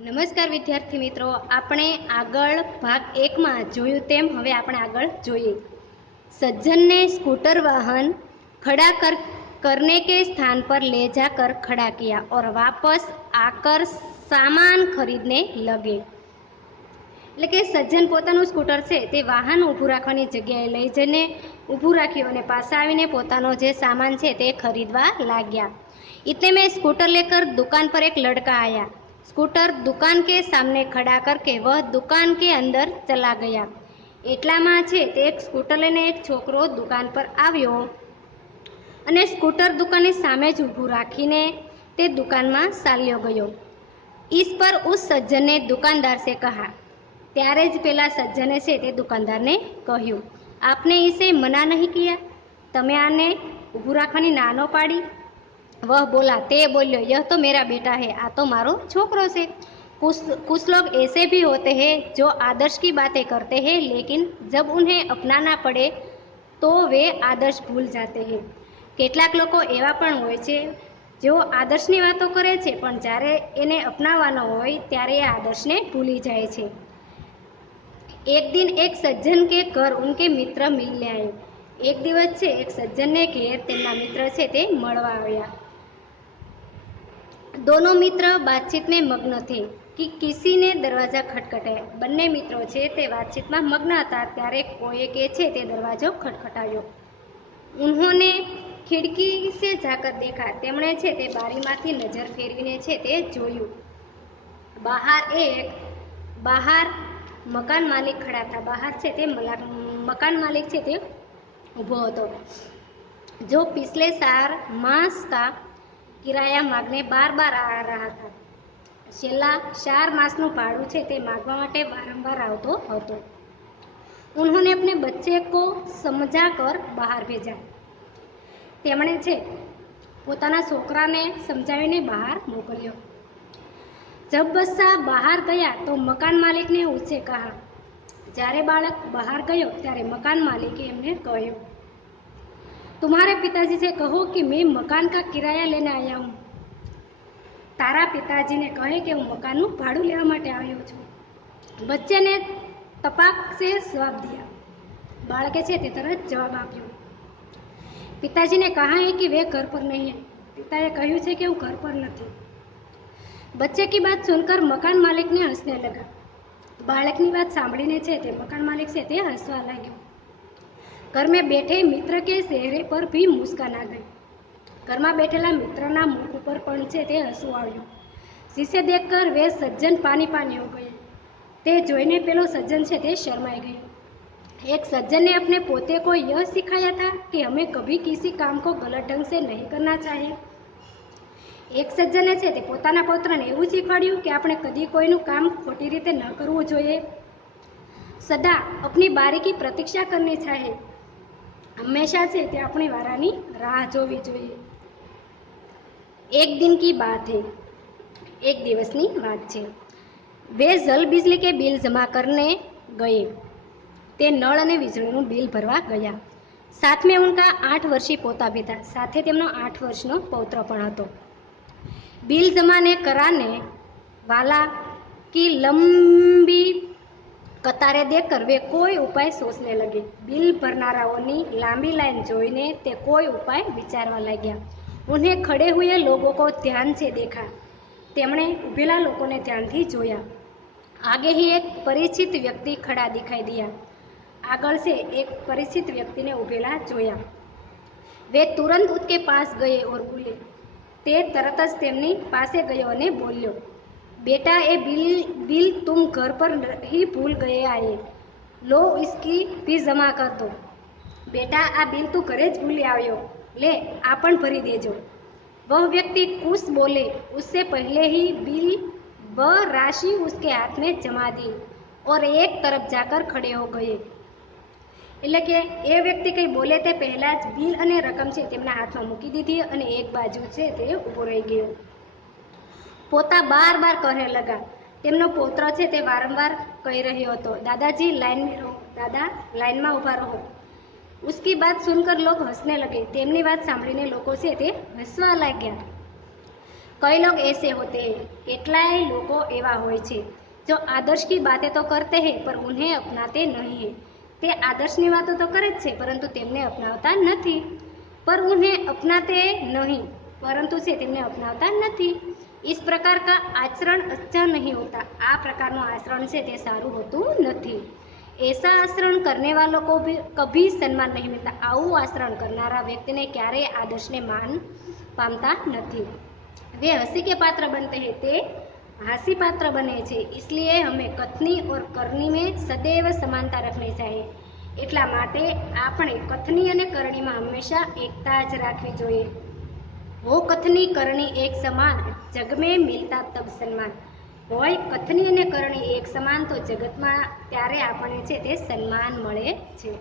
નમસ્કાર વિદ્યાર્થી મિત્રો, આપણે આગળ ભાગ 1 માં જોયું તેમ હવે આપણે આગળ જોઈએ। सज्जन ने स्कूटर वाहन खड़ा करने के स्थान पर ले जाकर खड़ा किया और वापस आकर सामान खरीदने लगे। એટલે કે સજ્જન પોતાનું સ્કૂટર છે તે વાહન ઊભું રાખવાની જગ્યાએ લઈ જઈને ઊભું રાખ્યું અને પાછા આવીને પોતાનો જે સામાન છે તે ખરીદવા લાગ્યા। इतने में स्कूटर लेकर दुकान पर एक लड़का आया। स्कूटर दुकान के सामने खड़ा करके वह दुकान के अंदर चला गया। એટલામાં છે તે એક સ્કૂટર લઈને એક છોકરો દુકાન પર આવ્યો અને સ્કૂટર દુકાનની સામે જ ઊભું રાખીને તે દુકાનમાં ચાલ્યો ગયો। इस पर उस सज्जन ने दुकानदार से कहा। ત્યારે જ પેલા સજ્જને છે તે દુકાનદારને કહ્યું, આપને इसे मना नहीं किया? તમે આને ઊભું રાખવાની ના ન પાડી? वह बोला, ते बोल्यो, यह तो मेरा बेटा है, आ तो मारो छोकरो से। कुछ लोग ऐसे भी होते हैं जो आदर्श की बातें करते हैं, लेकिन जब उन्हें अपनाना पड़े तो वे आदर्श भूल जाते हैं। કેટલાક લોકો એવા પણ હોય છે જેઓ આદર્શની વાતો કરે છે, પણ જ્યારે એને અપનાવવાનો હોય ત્યારે એ આદર્શને ભૂલી જાય છે। एक दिन एक सज्जन के घर उनके मित्र मिलने आए। एक દિવસ છે એક સજ્જનને ઘેર તેમના મિત્ર છે તે મળવા આવ્યા। दोनों मित्र बातचीत में मग्न थे कि किसी ने दरवाजा खटखटाया। બંને મિત્રો છે તે વાતચીતમાં મગ્ન હતા ત્યારે કોઈએ છે તે દરવાજો ખટખટાવ્યો। उन्होंने खिड़की से जाकर देखा। તેમણે છે તે બારીમાંથી નજર ફેરવીને છે તે જોયું। બહાર મકાન માલિક ખડા હતા। બહાર છે તે મકાન માલિક છે તે ઊભો હતો, जो पिछले 4 मास का किराया मांगने बार बार आ रहा था। છેલ્લા 4 માસનું ભાડું છે તે માગવા માટે વારંવાર આવતો હતો। उन्होंने अपने बच्चे को समझाकर बाहर भेजा। તેમણે છે પોતાના છોકરાને સમજાવીને બહાર મોકલ્યો। जब बच्चा बाहर गया तो मकान मालिक ने उससे कहा। જ્યારે બાળક બહાર ગયો ત્યારે મકાન માલિકે એમને કહ્યું, तुम्हारे पिताजी से कहो कि मैं मकान का किराया लेने आया हूँ। तारा पिताजी ने कहे कि હું મકાનનું ભાડું લેવા માટે આવ્યો છું। बच्चे ने तपाक से जवाब दिया। બાળકે છે તે તરત જવાબ આપ્યો। पिताजी ने कहा है कि वे घर पर नहीं है। પિતાએ કહ્યું છે કે હું ઘર પર નથી। बच्चे की बात सुनकर मकान मालिक ने हंसने लगा। બાળકની વાત સાંભળીને છે તે મકાન માલિક છે તે હસવા લાગ્યો। घर में बैठे मित्र के चेहरे पर भी मुस्कान आ गई। ઘરમાં બેઠેલા મિત્રના મુખ ઉપર પણ છે તે હસવું આવ્યું। जिसे देखकर वे सज्जन पानी पानी हो गए। તે જોઈને પેલો સજ્જન છે તે શરમાઈ ગયો। एक सज्जन ने अपने पोते को यह सिखाया था कि हमें कभी किसी काम को गलत ढंग से नहीं करना चाहिए। એક સજ્જને છે તે પોતાના પૌત્રને એવું શીખવાડ્યું કે આપણે કદી કોઈનું કામ ખોટી રીતે ન કરવું જોઈએ। સદા अपनी बारी की प्रतीक्षा करनी चाहिए। હંમેશા છે તે આપણી વારાની રાહ જોવી જોઈએ। एक दिन की बात है। एक દિવસની વાત છે। वे जल बिजली के बिल जमा करने गए। તે નળ અને વીજળીનું બિલ ભરવા ગયા। साथ में उनका 8 वर्षीय पोता भी था। સાથે તેમનો 8 વર્ષનો પૌત્ર પણ હતો। बिल जमाने कराने वाला की लंबी कतारें देखकर वे कोई उपाय सोचने लगे। बिल भरनाराओनी लांबी लाइन जोईने ते कोई उपाय विचारवा लाग्या। उन्हें खड़े हुए लोगों को ध्यान से देखा। તેમણે ઊભેલા લોકોને ધ્યાનથી જોયા। आगे ही एक परिचित व्यक्ति खड़ा दिखाई दिया। આગળ से एक परिचित व्यक्ति ने ઊભેલા જોયા। वे तुरंत उसके पास गए और बोले। તે તરત જ તેમની પાસે ગયો અને બોલ્યો, बेटा ये बिल तुम घर पर ही भूल गए आए, लो इसकी भी जमा कर दो। बेटा आ बिल तू घरे ज भूली આવ્યો, ले आ पण भरी देजो। वह व्यक्ति कुछ बोले उससे पहले ही बिल वह राशि उसके हाथ में जमा दी और एक तरफ जाकर खड़े हो गए। એટલે કે એ વ્યક્તિ કંઈ બોલે તે પહેલાં જ બિલ અને રકમ છે તેમના હાથમાં મૂકી દીધી અને એક બાજુ છે તે ઊભો રહી ગયો। પોતા બાર બાર કહે લગા। તેમનો પૌત્ર છે તે વારંવાર કહી રહ્યો હતો, દાદાજી લાઈન में रहो, दादा લાઈનમાં ઊભા રહો। उसकी बात सुनकर लोग हंसने लगे। તેમની વાત સાંભળીને લોકો છે તે હસવા લાગ્યા। कई लोग ऐसे होते हैं, કેટલાય લોકો એવા હોય છે जो आदर्श की बातें तो करते हैं पर उन्हें अपनाते नहीं है। તે આદર્શની વાતો તો કરે જ છે પરંતુ તેમને અપનાવતા નથી, पर उन्हें अपनाते नहीं, परंतु से તેમને અપનાવતા નથી। इस प्रकार का आचरण अच्छा नहीं होता। આ પ્રકારનું આચરણ છે તે સારું હોતું નથી। ऐसा आचरण करने वालों को भी कभी सम्मान नहीं मिलता। આવું આચરણ કરનારા વ્યક્તિને ક્યારેય આદર્શને માન પામતા નથી। वे हंसी के पात्र बनते हैं, તે हास्य पात्र बने छे। इसलिए हमें कथनी और करनी में सदैव समानता रखनी चाहिए। એટલા માટે આપણે કથની અને કરણીમાં હંમેશા એકતા જ રાખવી જોઈએ। हो कथनी करणी एक समान, जग में मिलता तब सन्मान। હોય કથની અને કરણી એક સમાન તો જગતમાં ત્યારે આપણને છે તે સન્માન મળે છે।